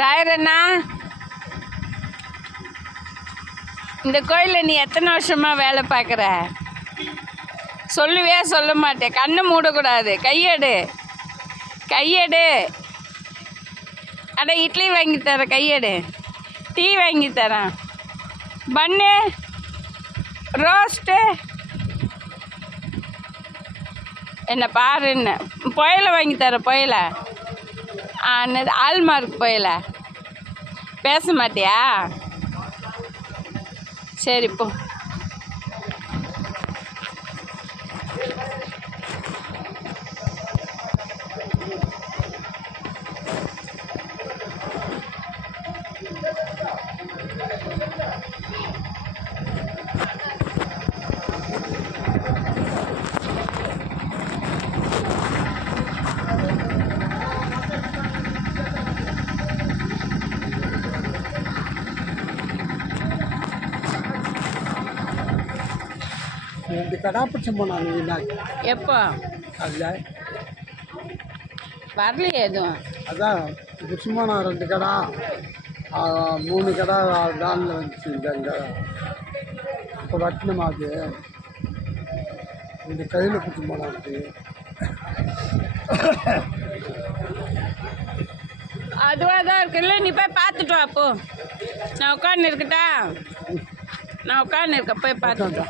ராயரண்ணா, இந்த கோயிலில் நீ எத்தனை வருஷமாக வேலை பார்க்குற? சொல்லுவே சொல்ல மாட்டேன். கண்ணை மூடக்கூடாது. கையெடு, கையெடு. அட இட்லி வாங்கி தரேன், கையெடு. டீ வாங்கி தரேன். பன்னு, ரோஸ்ட்டு. என்ன பாருன்னு புயலை வாங்கி தரேன். புயலை ஆல்மார்க் புயலை. பேச மாட்டியா? சரி போ. ரெண்டு கடா பிடிச்சோம் போனாங்க. எப்போ? அதில் வரலையே எதுவும். அதான் பிடிச்சோமா நான் 2 கடா 3 கடா டானில் வந்துச்சு. இந்த இப்போ வட்டினமா அது இந்த கையில் பிடிச்சி போனாக்கு. அதுவாக தான் இருக்குல்ல. நீ போய் பார்த்துட்டு வா. அப்போ நான் உட்காந்து இருக்கட்டா? நான் உட்காந்து இருக்க, போய் பார்த்துட்டு வா.